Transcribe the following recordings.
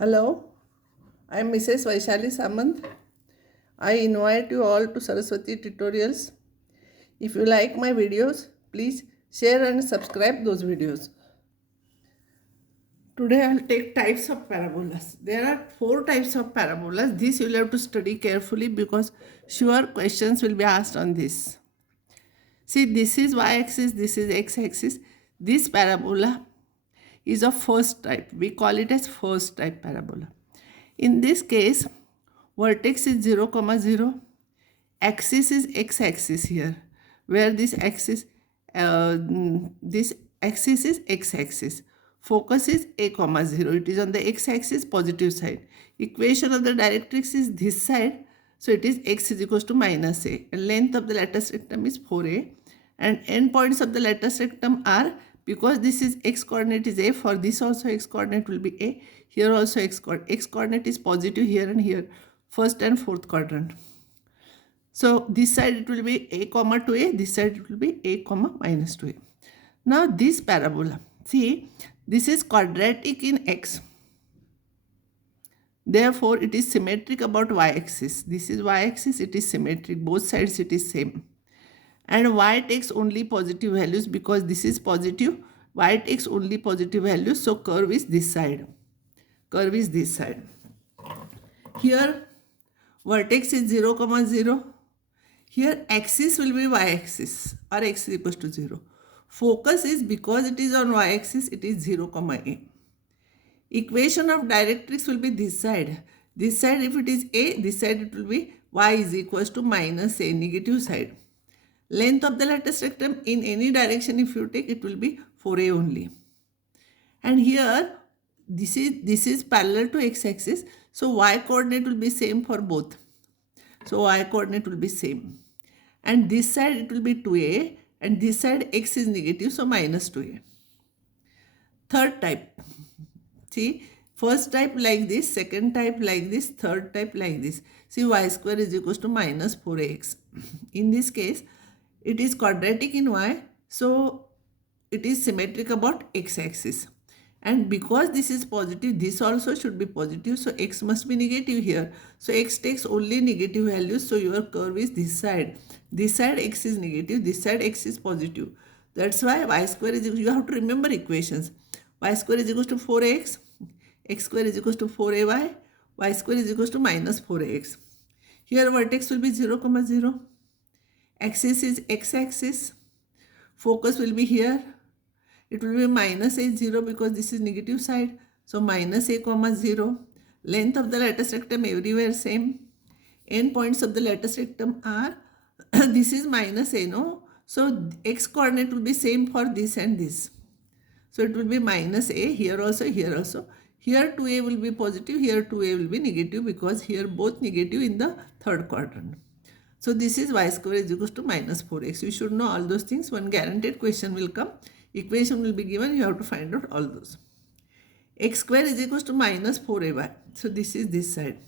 Hello, I am Mrs. Vaishali Samant. I invite you all to Saraswati Tutorials. If you like my videos, please share and subscribe those videos. Today I will take types of parabolas. There are 4 types of parabolas. This you will have to study carefully because sure questions will be asked on this. See, this is y-axis, this is x-axis. This parabola is of first type. We call it as first type parabola. In this case, vertex is 0, 0. Axis is x-axis here, where this axis is x-axis. Focus is a, 0. It is on the x-axis positive side. Equation of the directrix is this side. So it is x is equals to minus a. And length of the lattice rectum is 4a. And endpoints of the lattice rectum are, because this is x coordinate is a, for this also x coordinate will be a. Here also x coordinate is positive here and here. First and fourth quadrant. So this side it will be a comma to a, this side it will be a comma minus to a. Now this parabola, see, this is quadratic in x. Therefore, it is symmetric about y-axis. This is y-axis, it is symmetric. Both sides it is same. And y takes only positive values because this is positive. Y takes only positive values. So curve is this side. Curve is this side. Here, vertex is 0, 0. Here axis will be y-axis or x is equals to 0. Focus is, because it is on y-axis, it is 0, a. Equation of directrix will be this side. This side if it is a, this side it will be y is equals to minus a, negative side. Length of the lattice rectum in any direction if you take, it will be 4a only. And here this is parallel to x-axis. So y coordinate will be same for both. So y coordinate will be same. And this side it will be 2a and this side x is negative, so minus 2a. Third type. See, first type like this, second type like this, third type like this. See, y square is equals to minus 4ax. In this case, it is quadratic in y, so it is symmetric about x-axis. And because this is positive, this also should be positive. So x must be negative here. So x takes only negative values. So your curve is this side. This side x is negative. This side x is positive. That's why y square is equal, you have to remember equations. Y square is equals to 4x. X square is equals to 4ay. Y square is equals to minus 4ax. Here vertex will be 0, 0. Axis is x-axis. Focus will be here. It will be minus a 0 because this is negative side. So minus a, 0. Length of the lattice rectum everywhere same. End points of the lattice rectum are, this is minus a, no? So x coordinate will be same for this and this. So it will be minus a here also, here also. Here 2a will be positive, here 2a will be negative because here both negative in the third quadrant. So this is y square is equals to minus 4x. You should know all those things. One guaranteed question will come. Equation will be given. You have to find out all those. X square is equals to minus 4ay. So this is this side.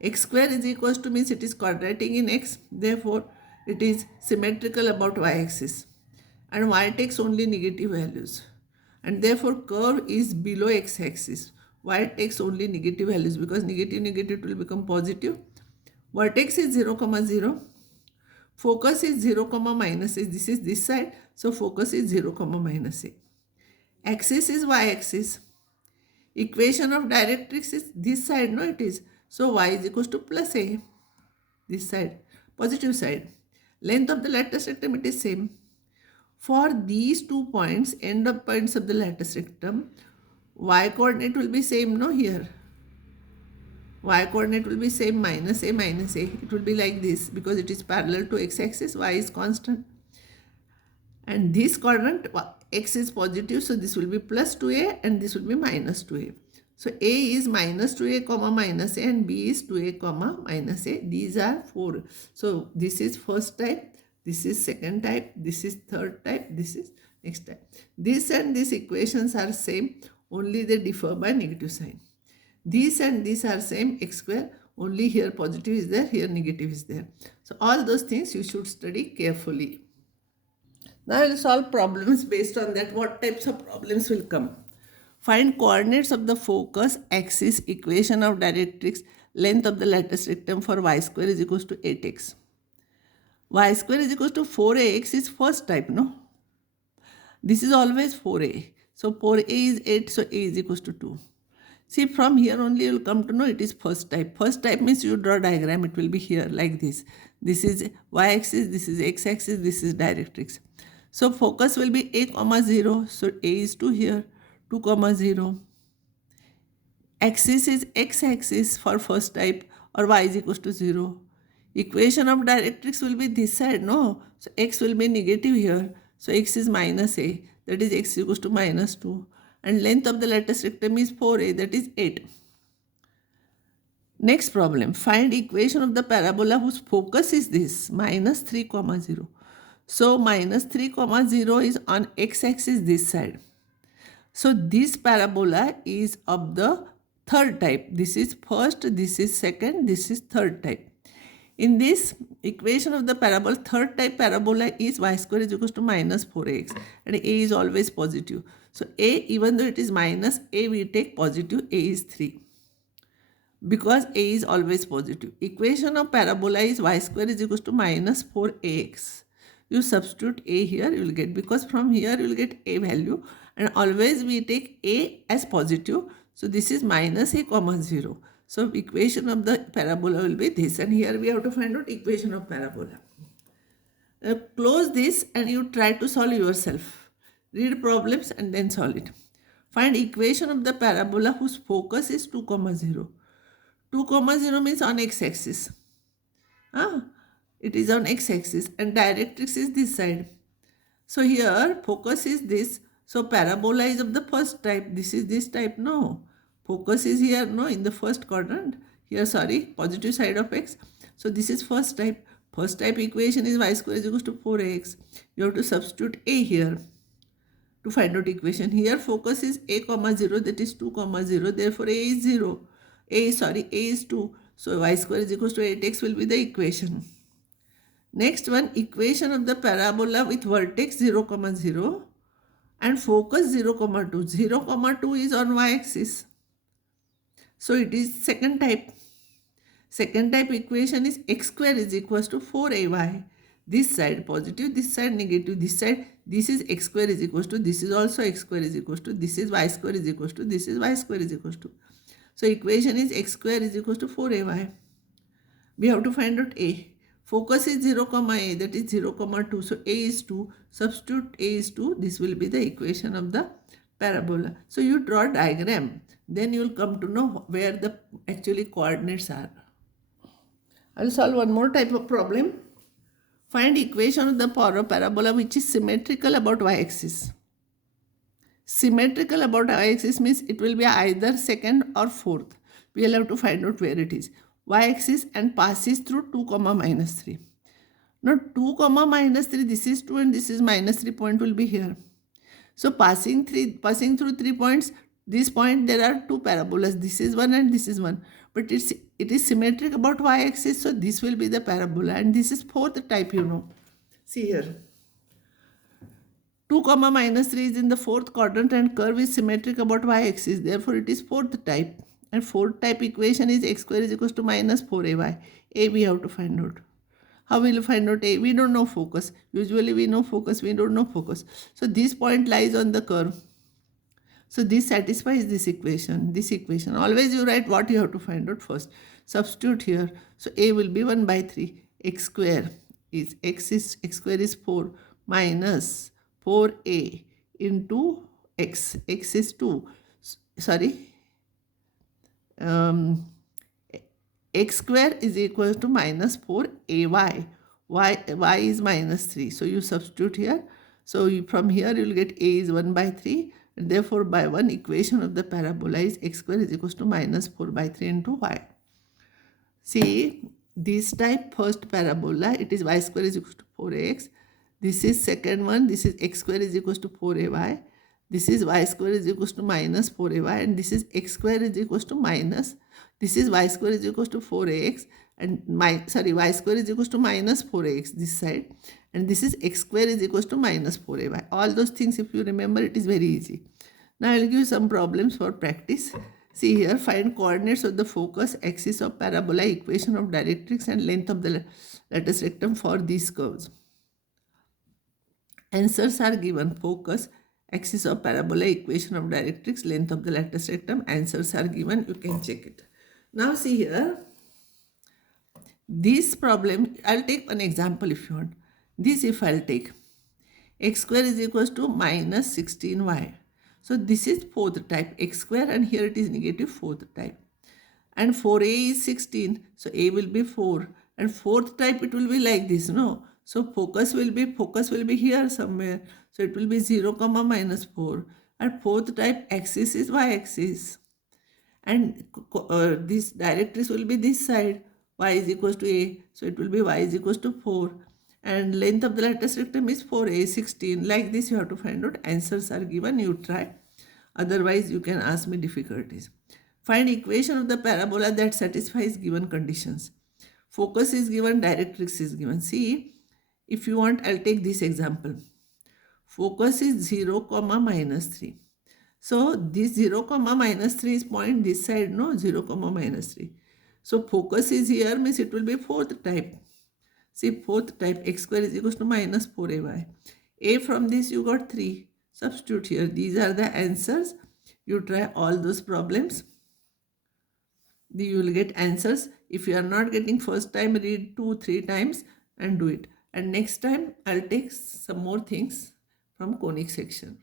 X square is equals to means it is quadratic in x. Therefore, it is symmetrical about y-axis. And y takes only negative values. And therefore, curve is below x-axis. Y takes only negative values because negative will become positive. Vertex is 0, 0. Focus is 0, minus a. This is this side. So focus is 0, minus a. Axis is y-axis. Equation of directrix is this side. No, it is. So y is equals to plus a. This side. Positive side. Length of the lattice rectum, it is same. For these 2 points, end of points of the lattice rectum, y coordinate will be same, no, here. Y coordinate will be same, minus a, minus a. It will be like this because it is parallel to x-axis, y is constant. And this quadrant, x is positive, so this will be plus 2a and this will be minus 2a. So a is minus 2a, minus a, and b is 2a, minus a. These are 4. So this is first type, this is second type, this is third type, this is next type. This and these equations are same, only they differ by negative sign. These and these are same, x square, only here positive is there, here negative is there. So all those things you should study carefully. Now I will solve problems based on that. What types of problems will come? Find coordinates of the focus axis, equation of directrix, length of the lattice rectum for y square is equals to 8x. Y square is equals to 4ax is first type, no? This is always 4a. So 4a is 8, so a is equals to 2. See, from here only you will come to know it is first type. First type means you draw diagram, it will be here like this. This is y-axis, this is x-axis, this is directrix. So focus will be a comma 0. So a is 2 here, 2 comma 0. Axis is x-axis for first type, or y is equals to 0. Equation of directrix will be this side, no? So x will be negative here. So x is minus a, that is x equals to minus 2. And length of the lattice rectum is 4a, that is 8. Next problem, find equation of the parabola whose focus is this, minus 3 comma 0. So minus 3 comma 0 is on x-axis this side. So this parabola is of the third type. This is first, this is second, this is third type. In this equation of the parabola, third type parabola is y square is equals to minus 4x, and a is always positive. So a, even though it is minus, a we take positive, a is 3. Because a is always positive. Equation of parabola is y square is equals to minus 4ax. You substitute a here, you will get, because from here you will get a value, and always we take a as positive. So this is minus a comma 0. So equation of the parabola will be this, and here we have to find out equation of parabola. Close this and you try to solve yourself. Read problems and then solve it. Find equation of the parabola whose focus is 2 comma 0. 2 comma 0 means on x-axis. It is on x-axis and directrix is this side. So here focus is this. So parabola is of the first type. This is this type, no. Focus is here, no, in the first quadrant. Here, sorry, positive side of x. So this is first type. First type equation is y square is equals to 4x. You have to substitute a here to find out equation. Here focus is a comma 0, that is 2 comma 0. Therefore a is 0. A is 2. So y square is equals to 8x will be the equation. Next one, equation of the parabola with vertex 0 comma 0 and focus 0 comma 2. 0 comma 2 is on y-axis. So it is second type. Second type equation is x square is equals to 4ay. This side positive, this side negative, this side, this is x square is equals to, this is also x square is equals to, this is y square is equals to, this is y square is equals to. So equation is x square is equals to 4ay. We have to find out a. Focus is 0 comma a, that is 0 comma 2. So a is 2. Substitute a is 2. This will be the equation of the parabola. So you draw a diagram. Then you will come to know where the actually coordinates are. I will solve one more type of problem. Find equation of the parabola which is symmetrical about y-axis. Symmetrical about y-axis means it will be either second or fourth. We will have to find out where it is. Y-axis and passes through 2 comma minus 3. Now 2 comma minus 3, this is 2 and this is minus 3 point will be here. So passing through 3 points, this point there are 2 parabolas. This is one and this is one. But it is symmetric about y-axis, so this will be the parabola, and this is fourth type, you know. See here. 2 comma minus 3 is in the fourth quadrant and curve is symmetric about y-axis. Therefore, it is fourth type. And fourth type equation is x square is equals to minus 4ay. A we have to find out. How will you find out a? We don't know focus. Usually we know focus, we don't know focus. So this point lies on the curve. So this satisfies this equation. Always you write what you have to find out first. Substitute here. So a will be 1 by 3. X square is x square is 4 minus 4a into x. X is 2. Sorry. X square is equal to minus 4ay. Y is minus 3. So you substitute here. So from here you will get a is 1 by 3. And therefore, by 1 equation of the parabola is x square is equals to minus 4 by 3 into y. See, this type first parabola, it is y square is equals to 4x. This is second one, this is x square is equals to 4ay. This is y square is equals to minus 4ay, and this is x square is equals to minus. This is y square is equals to 4ax, and y square is equals to minus 4ax this side, and this is x square is equals to minus 4ay. All those things, if you remember, it is very easy. Now I'll give you some problems for practice. See here, find coordinates of the focus, axis of parabola, equation of directrix and length of the lattice rectum for these curves. Answers are given. Focus, axis of parabola, equation of directrix, length of the lattice rectum. Answers are given. You can check it. Now see here. This problem, I'll take an example if you want. This if I'll take x square is equals to minus 16y. So this is fourth type x square and here it is negative fourth type. And 4a is 16, so a will be 4. And fourth type it will be like this, no? So focus will be here somewhere. So it will be 0 comma minus 4. And fourth type axis is y axis. And this directrix will be this side, y is equals to a, so it will be y is equals to 4, and length of the lattice rectum is 4a 16. Like this you have to find out. Answers are given, you try, otherwise you can ask me difficulties. Find equation of the parabola that satisfies given conditions. Focus is given, directrix is given. See, if you want, I'll take this example. Focus is 0 comma minus 3. So this 0 comma minus 3 is point this side, no? 0 comma minus 3. So focus is here, means it will be fourth type. See, fourth type, x square is equals to minus 4ay. A from this you got 3. Substitute here. These are the answers. You try all those problems. You will get answers. If you are not getting first time, read 2-3 times and do it. And next time I'll take some more things from conic section.